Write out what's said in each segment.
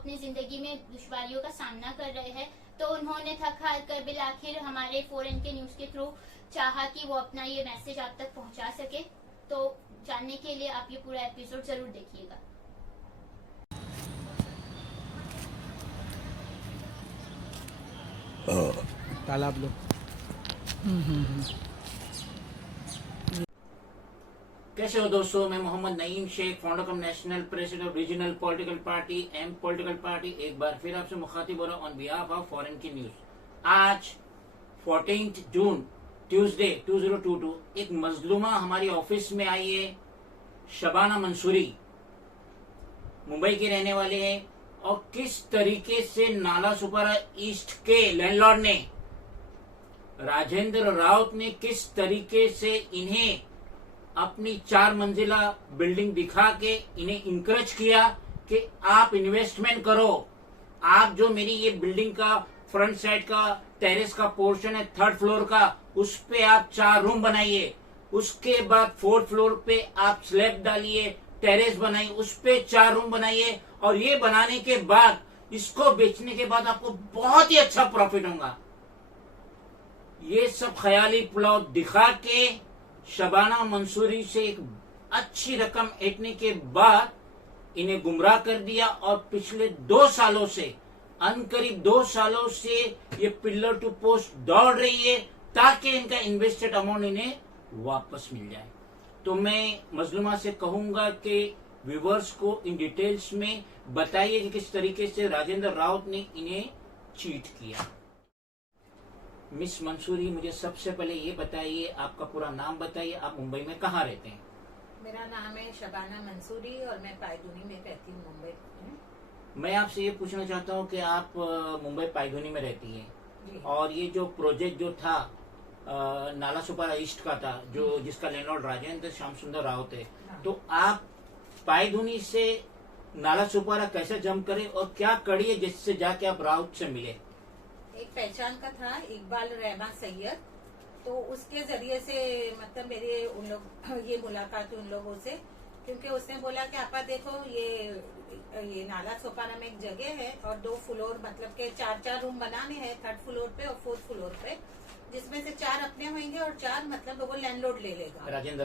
अपनी जिंदगी में दुश्वारियों का सामना कर रहे हैं, तो उन्होंने थक हार कर बिल आखिर हमारे फॉरेन के न्यूज के थ्रू चाहा कि वो अपना ये मैसेज आप तक पहुंचा सके। तो जानने के लिए आप ये पूरा एपिसोड जरूर देखिएगा। तालाब लो। कैसे हो दोस्तों, मैं Mohammad Naeem Shaikh, founder cum national president of regional political party M political party, एक बार फिर आपसे मुखातिब हो रहा हूं ऑन बिहाफ ऑफ फॉरेन की न्यूज। आज 14 जून ट्यूसडे 2022 एक मजलूमा हमारी ऑफिस में आई है। शबाना मंसूरी मुंबई के रहने वाले हैं और किस तरीके से नाला सुपारा ईस्ट के लैंडलॉर्ड ने, राजेंद्र राउत ने किस तरीके से इन्हें अपनी 4 मंजिला बिल्डिंग दिखा के इन्हें इंकरेज किया कि आप इन्वेस्टमेंट करो। आप जो मेरी ये बिल्डिंग का फ्रंट साइड का टेरेस का पोर्शन है 3rd फ्लोर का, उस पे आप 4 रूम बनाइए। उसके बाद 4th फ्लोर पे आप स्लैब डालिए, टेरेस बनाइए, उस पे 4 रूम बनाइए और ये बनाने के बाद इसको बेचने के बाद आपको बहुत ही अच्छा प्रॉफिट होगा। ये सब ख्याली प्लॉट दिखा के शबाना मंसूरी से एक अच्छी रकम ऐंठने के बाद इन्हें गुमराह कर दिया और पिछले 2 सालों से, अनकरीब 2 सालों से ये पिलर टू पोस्ट दौड़ रही है ताकि इनका इन्वेस्टेड अमाउंट इन्हें वापस मिल जाए। तो मैं मजलूमा से कहूंगा कि व्यूवर्स को इन डिटेल्स में बताइए कि किस तरीके से राजेंद्र राउत ने इन्हें चीट किया। मिस मंसूरी, मुझे सबसे पहले ये बताइए, आपका पूरा नाम बताइए, आप मुंबई में कहाँ रहते हैं? मेरा नाम है शबाना मंसूरी और मैं पायधुनी में रहती हूँ, मुंबई में। मैं आपसे ये पूछना चाहता हूँ कि आप मुंबई पायधुनी में रहती हैं जी। और ये जो प्रोजेक्ट जो था नाला सुपारा ईस्ट का था, जो जिसका लैंडलॉर्ड राजेंद्र श्याम सुंदर राउत है, हाँ। तो आप पायधुनी से नाला सुपारा कैसे जंप करे और क्या करिए जिससे जाके आप राउत से मिले? एक पहचान का था इकबाल रहमान सैयद, तो उसके जरिए से मतलब मेरे उन लोग ये मुलाकात हुई उन लोगों से, क्योंकि उसने बोला कि आपा देखो ये नाला सोपारा में एक जगह है और 2 फ्लोर मतलब के 4 रूम बनाने हैं 3rd फ्लोर पे और 4th फ्लोर पे, जिसमें से 4 अपने होंगे और 4 मतलब वो लैंडलॉर्ड ले लेगा, राजेंद्र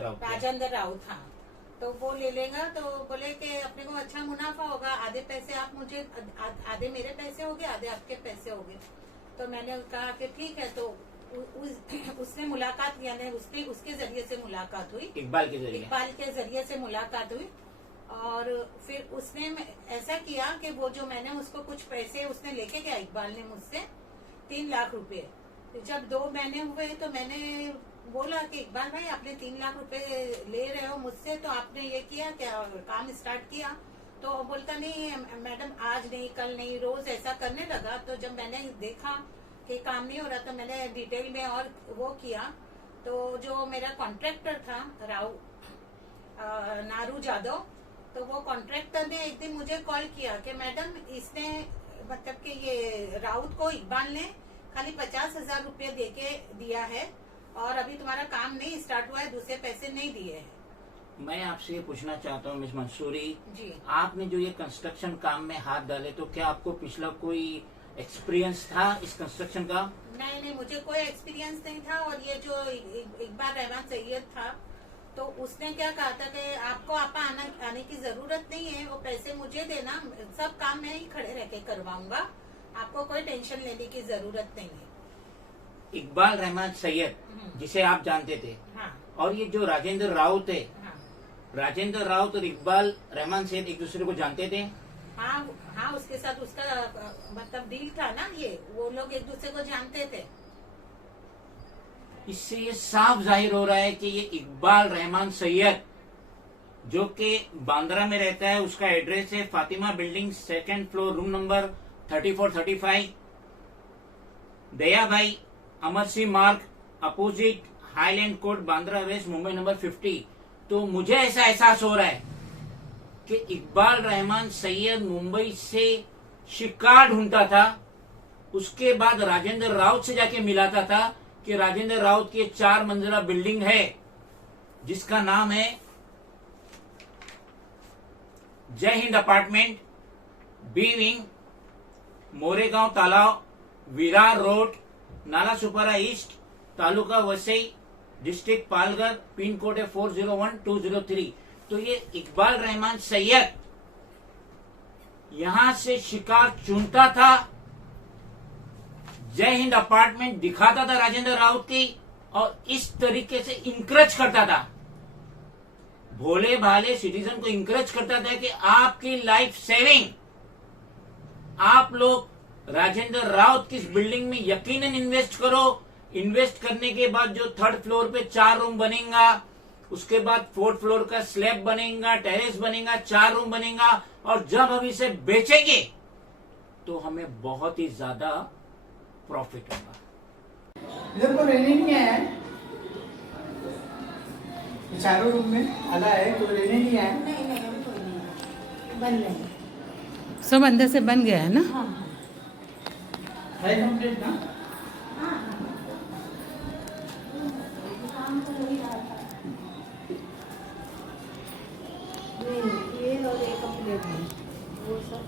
राउत। हाँ, तो वो ले लेगा। तो बोले कि अपने को अच्छा मुनाफा होगा, आधे पैसे आप मुझे, आधे मेरे पैसे हो गए, आधे आपके पैसे हो गए। तो मैंने कहा कि ठीक है। तो उसने मुलाकात, यानी उसके जरिए से मुलाकात हुई, इकबाल के जरिए से मुलाकात हुई। और फिर उसने ऐसा किया कि वो जो मैंने उसको कुछ पैसे उसने लेके गया, इकबाल ने मुझसे 3 लाख रुपए। जब 2 महीने हुए तो मैंने बोला कि इकबाल भाई आपने 3 लाख रुपए ले रहे हो मुझसे, तो आपने ये किया क्या, काम स्टार्ट किया? तो बोलता नहीं मैडम, आज नहीं कल नहीं, रोज ऐसा करने लगा। तो जब मैंने देखा कि काम नहीं हो रहा तो मैंने डिटेल में और वो किया। तो जो मेरा कॉन्ट्रैक्टर था नारू जादव, तो वो कॉन्ट्रैक्टर ने एक दिन मुझे कॉल किया कि मैडम इसने मतलब कि ये राउत को इकबाल ने खाली 50,000 रुपये दे के दिया है और अभी तुम्हारा काम नहीं स्टार्ट हुआ है, दूसरे पैसे नहीं दिए हैं। मैं आपसे ये पूछना चाहता हूँ मिस मंसूरी जी, आपने जो ये कंस्ट्रक्शन काम में हाथ डाले, तो क्या आपको पिछला कोई एक्सपीरियंस था इस कंस्ट्रक्शन का? नहीं, मुझे कोई एक्सपीरियंस नहीं था। और ये जो इकबाल रहमान सैयद था, तो उसने क्या कहा था कि आपको आपा आने की जरूरत नहीं है, वो पैसे मुझे देना, सब काम मैं ही खड़े रह के करवाऊंगा, आपको कोई टेंशन लेने की जरूरत नहीं है। इकबाल रहमान सैयद जिसे आप जानते थे, हाँ, और ये जो राजेंद्र राउत है, हाँ, राजेंद्र राउत और इकबाल रहमान सैयद एक दूसरे को जानते थे? हाँ, उसके साथ उसका मतलब डील था ना, ये वो लोग एक दूसरे को जानते थे। इससे ये साफ जाहिर हो रहा है कि ये इकबाल रहमान सैयद जो कि बांद्रा में रहता है, उसका एड्रेस है Fatima building 2nd floor, room number 3435, Daya Bhai Amar Singh Marg, opposite Highland Court, Bandra west, Mumbai number 50। तो मुझे ऐसा एहसास हो रहा है कि इकबाल रहमान सैयद मुंबई से शिकार ढूंढता था, उसके बाद राजेंद्र राउत से जाके मिलाता था कि राजेंद्र राउत की 4 मंजिला बिल्डिंग है जिसका नाम है जय Hind apartment, B wing, Moregaon तालाव, विरार रोड, नाला Sopara east, taluka Vasai, district Palghar, pin code है 401203। तो ये इकबाल रहमान सैयद यहां से शिकार चुनता था, जय हिंद अपार्टमेंट दिखाता था राजेंद्र राउत की, और इस तरीके से इंकरेज करता था, भोले भाले सिटीजन को इंकरेज करता था कि आपकी लाइफ सेविंग, आप लोग राजेंद्र राउत की इस बिल्डिंग में यकीनन इन्वेस्ट करो। इन्वेस्ट करने के बाद जो 3rd फ्लोर पे 4 रूम बनेगा, उसके बाद 4th फ्लोर का स्लैब बनेगा, टेरेस बनेगा, 4 रूम बनेगा, और जब हम इसे बेचेंगे तो हमें बहुत ही ज्यादा प्रॉफिट होगा। इधर को रहने नहीं आया है, चारों रूम में आला है, कोई रहने नहीं आया। नहीं नहीं हम कोई नहीं बन रहे सब अंदर से बन गया है ना। हाँ है कंप्लीट ना? हाँ काम तो हो ही रहा था। ये और एक कंप्लीट है वो सब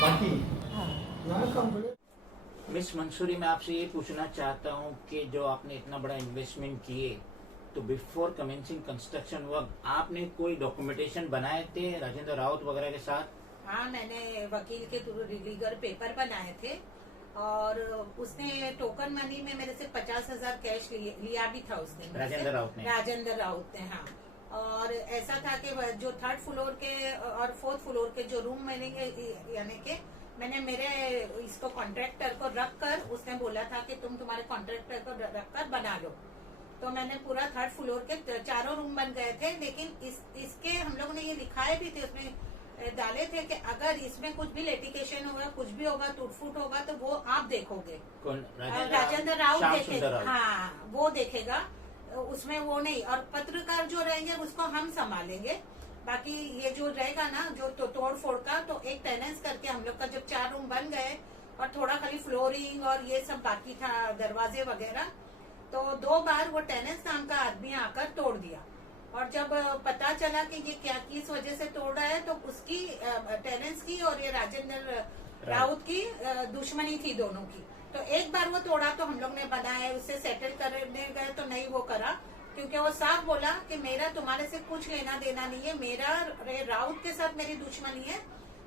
बाकी हाँ ना कंप्लीट। मिस मंसूरी, मैं आपसे ये पूछना चाहता हूँ कि जो आपने इतना बड़ा इन्वेस्टमेंट किए, तो बिफोर कमेंसिंग कंस्ट्रक्शन वर्क आपने कोई डॉक्यूमेंटेशन बनाए थे राजेंद्र राउत वगैरह के साथ? हाँ, मैंने वकील के थ्रू लीगल पेपर बनाए थे, और उसने टोकन मनी में मेरे से 50,000 कैश लिया भी था उसने मेरे से। राजेंद्र राउत ने? राजेंद्र राउत ने, हाँ। और ऐसा था कि जो 3rd फ्लोर के और 4th फ्लोर के जो रूम मिलेंगे, यानी कि मैंने मेरे इसको कॉन्ट्रैक्टर को रख कर, उसने बोला था कि तुम तुम्हारे कॉन्ट्रैक्टर को रख कर बना लो। तो मैंने पूरा 3rd फ्लोर के 4 रूम बन गए थे, लेकिन इसके हम लोगों ने ये लिखाए भी थे, उसमें डाले थे कि अगर इसमें कुछ भी लिटिगेशन होगा, कुछ भी होगा, टूट-फूट होगा, तो वो आप देखोगे। कौन? राजेंद्र राउत श्याम देखेगा, सुंदर राउत। हाँ वो देखेगा, उसमें वो नहीं। और पत्रकार जो रहेंगे उसको हम संभालेंगे, बाकी ये जो रहेगा ना जो तोड़ फोड़ का, तो एक टेनेंस करके हम लोग का जब 4 रूम बन गए और थोड़ा खाली फ्लोरिंग और ये सब बाकी था, दरवाजे वगैरह, तो 2 बार वो टेनेंस नाम का आदमी आकर तोड़ दिया। और जब पता चला कि ये क्या किस वजह से तोड़ रहा है, तो उसकी टेनेंस की और ये राजेंद्र राउत की दुश्मनी थी दोनों की। तो एक बार वो तोड़ा तो हम लोग ने बनाया, उससे सेटल करने गए तो नहीं वो करा, क्योंकि वो साफ बोला कि मेरा तुम्हारे से कुछ लेना देना नहीं है, मेरा राउत के साथ मेरी दुश्मनी है,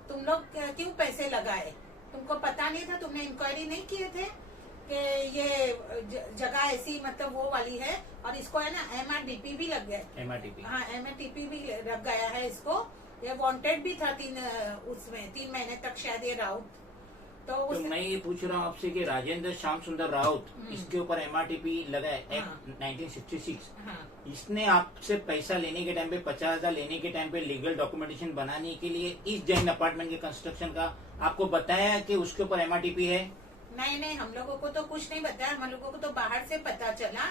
तुम लोग क्यों पैसे लगाए, तुमको पता नहीं था, तुमने इंक्वायरी नहीं किए थे कि ये जगह ऐसी मतलब वो वाली है, और इसको है ना MRDP भी लग गया। MRTP? हाँ, MRTP भी लग गया है इसको। ये वांटेड भी था 3 महीने तक शायद ये राउत। तो मैं ये पूछ रहा हूँ आपसे कि राजेंद्र श्याम सुंदर राउत, इसके ऊपर MRTP लगा है, एक्ट 1966। हाँ, इसने आपसे पैसा लेने के टाइम पे 50,000 लेने के टाइम पे लीगल डॉक्यूमेंटेशन बनाने के लिए इस जैन अपार्टमेंट के कंस्ट्रक्शन का आपको बताया कि उसके ऊपर MRTP है? नहीं, हम लोगों को तो कुछ नहीं बताया, हम लोगों को तो बाहर से पता चला।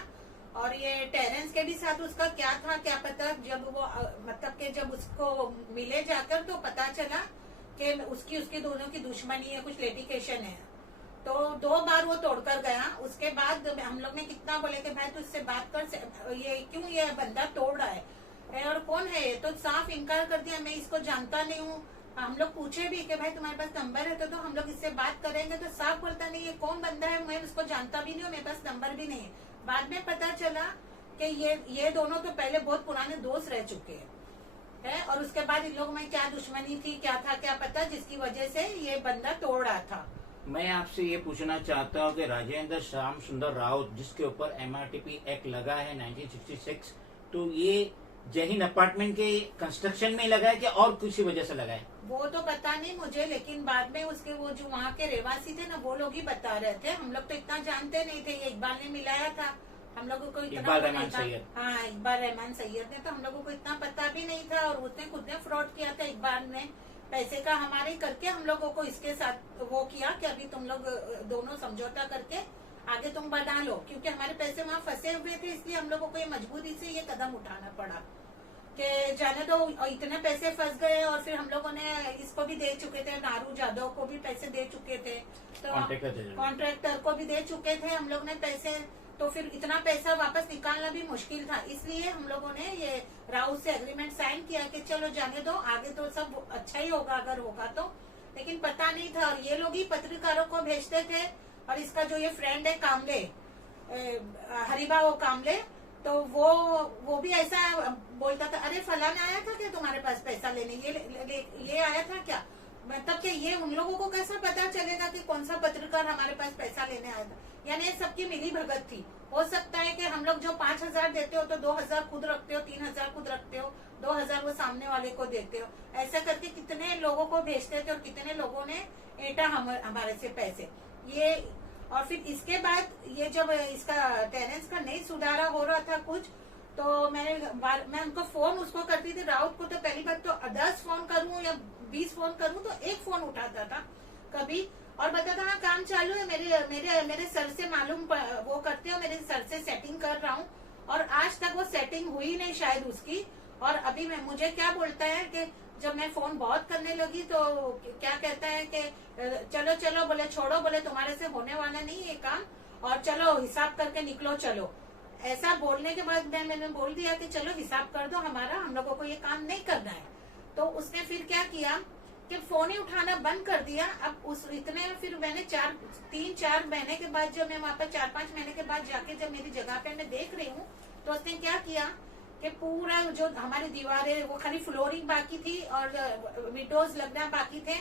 और ये टेरेंस के भी साथ उसका क्या था क्या पता, जब वो मतलब कि जब उसको मिले जाकर तो पता चला कि उसकी दोनों की दुश्मनी है, कुछ लिटिगेशन है। तो 2 बार वो तोड़कर गया। उसके बाद हम लोग ने कितना बोले कि भाई तू इससे बात कर, ये क्यों ये बंदा तोड़ रहा है और कौन है ये, तो साफ इनकार कर दिया, मैं इसको जानता नहीं हूँ। हम लोग पूछे भी कि भाई तुम्हारे पास नंबर है तो हम लोग इससे बात करेंगे, तो साफ बोलता नहीं ये कौन बंदा है, मैं उसको जानता भी नहीं हूँ, मेरे पास नंबर भी नहीं है। बाद में पता चला कि ये दोनों तो पहले बहुत पुराने दोस्त रह चुके हैं, और उसके बाद इन लोगों में क्या दुश्मनी थी, क्या था क्या पता, जिसकी वजह से ये बंदा तोड़ रहा था। मैं आपसे ये पूछना चाहता हूँ कि राजेंद्र श्याम सुंदर राउत जिसके ऊपर MRTP एक्ट लगा है 1966, तो ये जय हिंद अपार्टमेंट के कंस्ट्रक्शन में लगा है कि और किसी वजह से लगा है? वो तो पता नहीं मुझे, लेकिन बाद में उसके वो जो वहाँ के रहवासी थे ना, वो लोग ही बता रहे थे। हम लोग तो इतना जानते नहीं थे, ये इकबाल ने मिलाया था हम लोगों को, इतना इकबाल रहमान सैयद। हाँ, इकबाल रहमान सैयद ने, तो हम लोगों को इतना पता भी नहीं था। और उसने खुद ने फ्रॉड किया था, इकबाल ने पैसे का हमारे करके हम लोगों को इसके साथ वो किया कि अभी तुम लोग दोनों समझौता करके आगे तुम बना लो, क्योंकि हमारे पैसे वहाँ फंसे हुए थे, इसलिए हम लोगों को ये मजबूरी से ये कदम उठाना पड़ा कि जाने दो, इतने पैसे फंस गए। और फिर हम लोगों ने इसको भी दे चुके थे, नारू जादव को भी पैसे दे चुके थे, तो कॉन्ट्रैक्टर को भी दे चुके थे हम लोग ने पैसे। तो फिर इतना पैसा वापस निकालना भी मुश्किल था, इसलिए हम लोगों ने ये राउत से एग्रीमेंट साइन किया कि चलो जाने दो, आगे तो सब अच्छा ही होगा अगर होगा तो, लेकिन पता नहीं था। और ये लोग ही पत्रकारों को भेजते थे। और इसका जो ये फ्रेंड है कामले, हरिभाव कामले, तो वो भी ऐसा बोलता था, अरे फलाना आया था क्या तुम्हारे पास पैसा लेने, ये आया था क्या। मतलब कि ये उन लोगों को कैसा पता चलेगा कि कौन सा पत्रकार हमारे पास पैसा लेने आया था। यानी सबकी मिली भगत थी। हो सकता है कि हम लोग जो 5,000 देते हो तो 2,000 खुद रखते हो, 3,000 खुद रखते हो, 2,000 वो सामने वाले को देते हो। ऐसा करके कितने लोगों को भेजते थे और कितने लोगों ने ऐंठा हमारे से पैसे। ये और फिर इसके बाद ये जब इसका टेनेंस का नहीं सुधारा हो रहा था कुछ, तो मैं उनको फोन उसको करती थी, राउत को। तो पहली बात तो 10 फोन करूं या 20 फोन करूं तो एक फोन उठाता था कभी, और बताता हाँ काम चालू है, मेरे सर से मालूम वो करते हो, मेरे सर से सेटिंग कर रहा हूँ। और आज तक वो सेटिंग हुई नहीं शायद उसकी। और अभी मुझे क्या बोलता है कि जब मैं फोन बहुत करने लगी तो क्या कहता है कि चलो चलो, बोले छोड़ो, बोले तुम्हारे से होने वाला नहीं ये काम, और चलो हिसाब करके निकलो चलो। ऐसा बोलने के बाद मैंने बोल दिया कि चलो हिसाब कर दो हमारा, हम लोगों को ये काम नहीं करना है। तो उसने फिर क्या किया कि फोन ही उठाना बंद कर दिया। अब उस इतने फिर मैंने 3-4 महीने के बाद, जब मैं वहाँ पे 4-5 महीने के बाद जाके जब मेरी जगह पे मैं देख रही हूँ, तो उसने क्या किया कि पूरा जो हमारी दीवारें वो खाली फ्लोरिंग बाकी थी और विंडोज लगना बाकी थे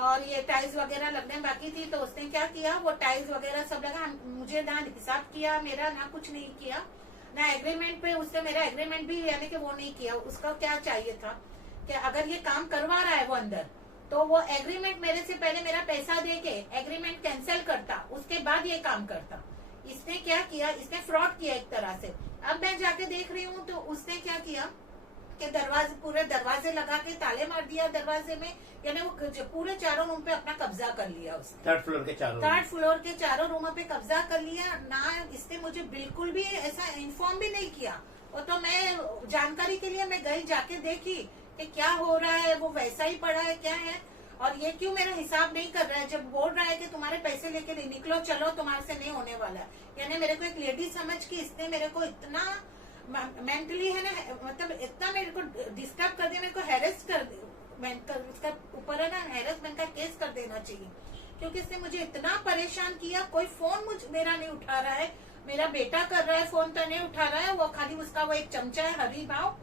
और ये टाइल्स वगैरह लगने बाकी थी। तो उसने क्या किया, वो टाइल्स वगैरह सब लगा। मुझे ना हिसाब किया मेरा, ना कुछ नहीं किया, ना एग्रीमेंट पे उसने मेरा एग्रीमेंट भी यानी कि वो नहीं किया। उसका क्या चाहिए था कि अगर ये काम करवा रहा है वो अंदर, तो वो एग्रीमेंट मेरे से पहले मेरा पैसा दे के एग्रीमेंट कैंसिल करता, उसके बाद ये काम करता। इसने क्या किया, इसने फ्रॉड किया एक तरह से। अब मैं जाके देख रही हूँ तो उसने क्या किया कि पूरे दरवाजे लगा के ताले मार दिया दरवाजे में, यानी वो पूरे चारों रूम पे अपना कब्जा कर लिया उसने। 3rd फ्लोर के चारों रूमों पे कब्जा कर लिया। ना इसने मुझे बिल्कुल भी ऐसा इन्फॉर्म भी नहीं किया। और तो मैं जानकारी के लिए मैं गई, जाके देखी कि क्या हो रहा है, वो वैसा ही पड़ा है क्या है, और ये क्यों मेरा हिसाब नहीं कर रहा है, जब बोल रहा है कि तुम्हारे पैसे लेके निकलो चलो, तुम्हारे से नहीं होने वाला। यानी मेरे को एक लेडी समझ के इसने मेरे को इतना मेंटली है ना, मतलब इतना मेरे को डिस्टर्ब कर दिया, मेरे को हैरेस कर इसका ऊपर है ना हैरेसमेंट का केस कर देना चाहिए। क्योंकि इसने मुझे इतना परेशान किया। कोई फोन मेरा नहीं उठा रहा है, मेरा बेटा कर रहा है फोन तो नहीं उठा रहा है, वो खाली उसका वो एक चमचा है हरिभाव,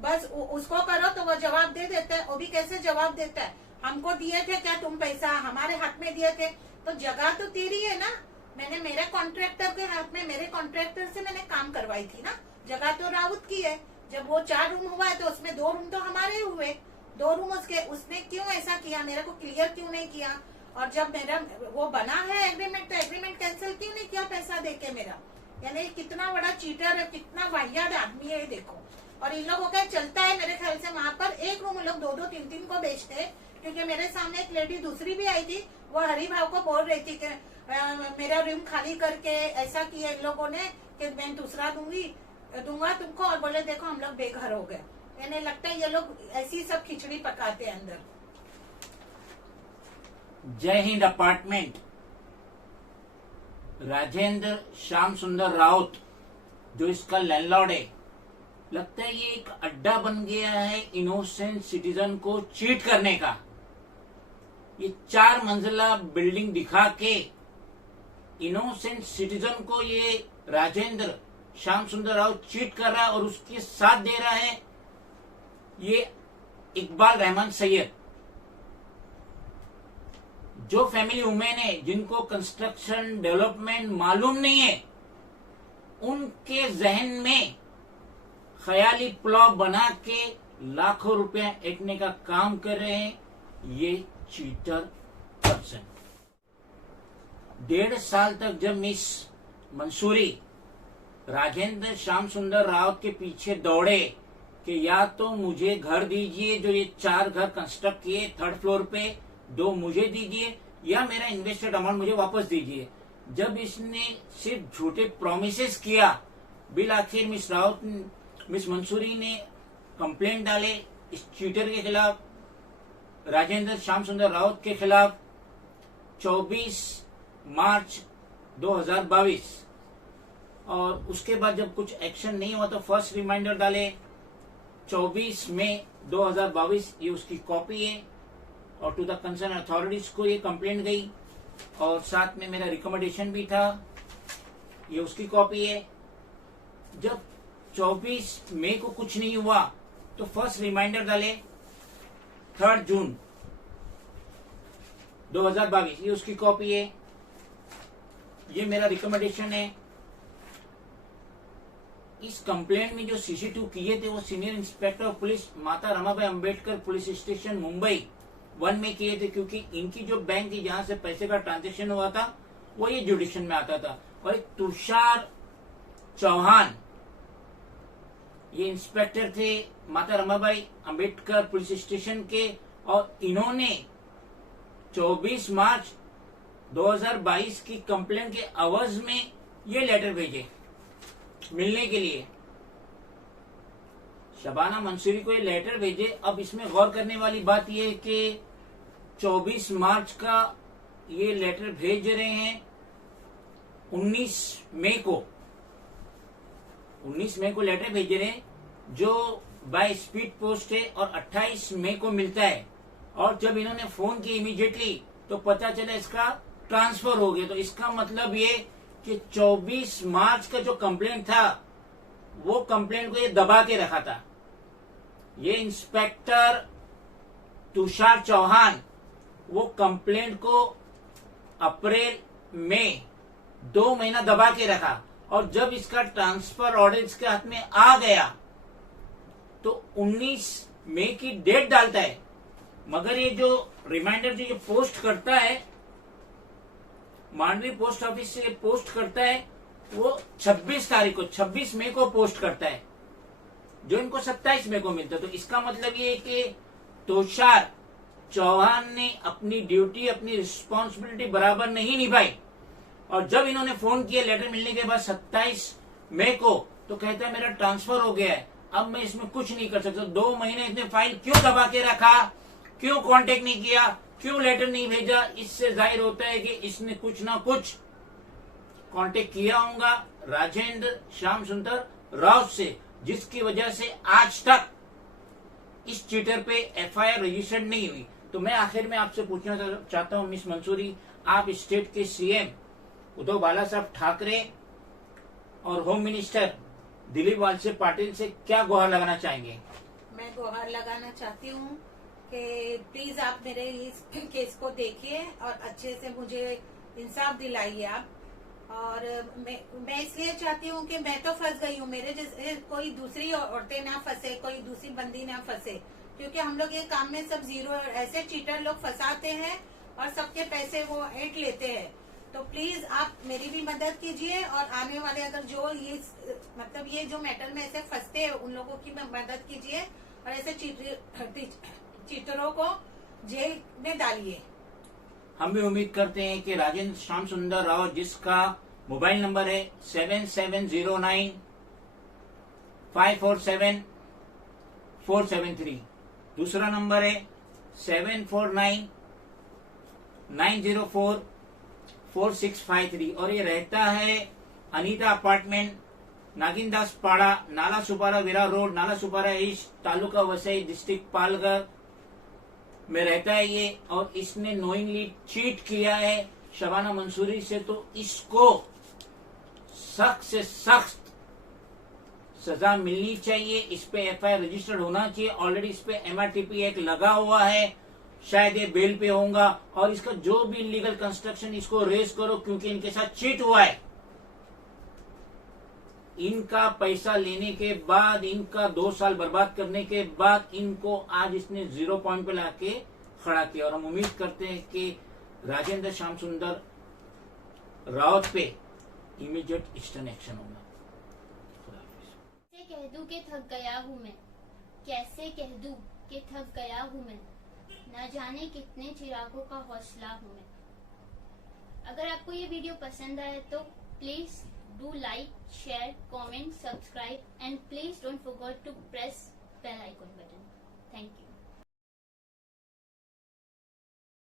बस उसको करो तो वो जवाब दे देता है। वो भी कैसे जवाब देता है, हमको दिए थे क्या तुम पैसा, हमारे हाथ में दिए थे, तो जगह तो तेरी है ना, मैंने मेरे कॉन्ट्रैक्टर के हाथ में, मेरे कॉन्ट्रैक्टर से मैंने काम करवाई थी ना, जगह तो राउत की है। जब वो 4 रूम हुआ है तो उसमें 2 रूम तो हमारे हुए, 2 रूम उसने क्यों ऐसा किया, मेरे को क्लियर क्यों नहीं किया। और जब मेरा वो बना है एग्रीमेंट, तो एग्रीमेंट कैंसिल क्यों नहीं किया पैसा देके मेरा। यानी कितना बड़ा चीटर है, कितना वाहियात आदमी है ये देखो। और इन लोगों का चलता है मेरे ख्याल से, वहां पर एक रूम लोग 2-2, 3-3 को बेचते हैं। क्योंकि मेरे सामने एक लेडी दूसरी भी आई थी, वो हरिभाव को बोल रही थी कि मेरा रूम खाली करके ऐसा किया इन लोगों ने कि मैं दूसरा दूंगा तुमको, और बोले देखो हम लोग बेघर हो गए। यानी लगता है ये लोग ऐसी सब खिचड़ी पकाते हैं अंदर। जय हिंद अपार्टमेंट, राजेंद्र श्याम सुंदर राउत जो इसका लैंडलॉर्ड है, लगता है ये एक अड्डा बन गया है इनोसेंट सिटीजन को चीट करने का। ये 4 मंजिला बिल्डिंग दिखा के इनोसेंट सिटीजन को ये राजेंद्र श्याम सुंदर राउत चीट कर रहा है, और उसके साथ दे रहा है ये इकबाल रहमान सैयद, जो फैमिली वुमेन है जिनको कंस्ट्रक्शन डेवलपमेंट मालूम नहीं है, उनके जहन में ख्याली प्लॉट बना के लाखों रुपया ऐंठने का काम कर रहे हैं ये चीटर पर्सन। 1.5 साल तक जब मिस मंसूरी राजेंद्र श्याम सुंदर राउत के पीछे दौड़े कि या तो मुझे घर दीजिए, जो ये 4 घर कंस्ट्रक्ट किए 3rd फ्लोर पे, 2 मुझे दीजिए, या मेरा इन्वेस्टेड अमाउंट मुझे वापस दीजिए। जब इसने सिर्फ झूठे प्रोमिसेस किया, बिल आखिर मिस मंसूरी ने कंप्लेंट डाले इस चीटर के खिलाफ, राजेंद्र श्याम सुंदर राउत के खिलाफ 24 मार्च 2022। और उसके बाद जब कुछ एक्शन नहीं हुआ तो फर्स्ट रिमाइंडर डाले 24 मई 2022, ये उसकी कॉपी है। और टू द कंसर्न अथॉरिटीज को ये कंप्लेंट गई, और साथ में मेरा रिकमेंडेशन भी था, ये उसकी कॉपी है। जब 24 मई को कुछ नहीं हुआ तो फर्स्ट रिमाइंडर डाले 3 जून 2022, ये उसकी कॉपी है, ये मेरा रिकमेंडेशन है। इस कंप्लेंट में जो CC2 किए थे वो सीनियर इंस्पेक्टर ऑफ पुलिस माता रमाबाई अंबेडकर पुलिस स्टेशन मुंबई 1 में किए थे, क्योंकि इनकी जो बैंक थी जहां से पैसे का ट्रांजेक्शन हुआ था वो ये जुडिशन में आता था। और एक तुषार चौहान, ये इंस्पेक्टर थे माता रमाबाई अंबेडकर पुलिस स्टेशन के, और इन्होंने 24 मार्च 2022 की कंप्लेंट के आवाज में ये लेटर भेजे मिलने के लिए। शबाना मंसूरी को ये लेटर भेजे। अब इसमें गौर करने वाली बात यह है कि 24 मार्च का ये लेटर भेज रहे हैं 19 मई को, 19 मई को लेटर भेज रहे हैं जो बाय स्पीड पोस्ट है, और 28 मई को मिलता है। और जब इन्होंने फोन किया इमीडिएटली तो पता चला इसका ट्रांसफर हो गया। तो इसका मतलब ये कि 24 मार्च का जो कंप्लेंट था वो कंप्लेंट को ये दबा के रखा था। ये इंस्पेक्टर तुषार चौहान वो कंप्लेंट को अप्रैल में 2 महीना दबा के रखा, और जब इसका ट्रांसफर ऑर्डर इसके हाथ में आ गया तो 19 मई की डेट डालता है, मगर ये जो रिमाइंडर जो पोस्ट करता है मांडवी पोस्ट ऑफिस से पोस्ट करता है वो 26 तारीख को, 26 मई को पोस्ट करता है, जो इनको 27 मई को मिलता है। तो इसका मतलब ये है कि तुषार चौहान ने अपनी ड्यूटी, अपनी रिस्पॉन्सिबिलिटी बराबर नहीं निभाई। और जब इन्होंने फोन किया लेटर मिलने के बाद 27 मई को, तो कहता है मेरा ट्रांसफर हो गया है, अब मैं इसमें कुछ नहीं कर सकता। 2 महीने इसने फाइल क्यों दबा के रखा, क्यों कांटेक्ट नहीं किया, क्यों लेटर नहीं भेजा? इससे जाहिर होता है कि इसने कुछ ना कुछ कांटेक्ट किया होगा राजेंद्र श्याम सुंदर राव से, जिसकी वजह से आज तक इस चीटर पे FIR रजिस्टर्ड नहीं हुई। तो मैं आखिर में आपसे पूछना चाहता हूं मिस मंसूरी, आप स्टेट के CM उद्धव बाला साहब ठाकरे और होम मिनिस्टर दिलीप वालसे पाटिल से क्या गुहार लगाना चाहेंगे? मैं गुहार लगाना चाहती हूँ कि प्लीज आप मेरे इस केस को देखिए और अच्छे से मुझे इंसाफ दिलाइए आप। और मैं इसलिए चाहती हूँ कि मैं तो फंस गई हूँ, मेरे जैसे कोई दूसरी औरतें ना फंसे, कोई दूसरी बंदी ना फंसे, क्योंकि हम लोग ये काम में सब जीरो, ऐसे चीटर लोग फंसाते हैं और सबके पैसे वो ऐंठ लेते हैं। तो प्लीज आप मेरी भी मदद कीजिए, और आने वाले अगर जो ये मतलब ये जो मैटर में ऐसे फंसते हैं उन लोगों की मदद कीजिए, और ऐसे चीटरों को जेल में डालिए। हम भी उम्मीद करते हैं कि राजेंद्र श्याम सुंदर राव, जिसका मोबाइल नंबर है 7709547473, दूसरा नंबर है 7499044653, और ये रहता है अनीता अपार्टमेंट, नागिनदास पाड़ा, नाला सुपारा विरा रोड, नाला सुपारा ईस्ट, तालुका वसई, डिस्ट्रिक्ट पालघर में रहता है ये। और इसने नोइंगली चीट किया है शबाना मंसूरी से, तो इसको सख्त से सख्त सजा मिलनी चाहिए। इस पे FIR रजिस्टर्ड होना चाहिए। ऑलरेडी इस पे MRTP एक्ट लगा हुआ है, शायद ये बेल पे होगा। और इसका जो भी इलीगल कंस्ट्रक्शन इसको रेज करो, क्योंकि इनके साथ चीट हुआ है। इनका पैसा लेने के बाद, इनका 2 साल बर्बाद करने के बाद, इनको आज इसने 0 पॉइंट पे लाके खड़ा किया। और हम उम्मीद करते हैं कि राजेंद्र श्याम सुंदर रावत पे इमीडिएट स्टर्न एक्शन होगा। कैसे कह दूं कि थक गया हूँ मैं, कैसे कह दूं कि थक गया हूँ मैं, न जाने कितने चिरागों का हौसला हूँ मैं। अगर आपको ये वीडियो पसंद आए तो please do like, share, comment, subscribe and please don't forget to press bell icon button.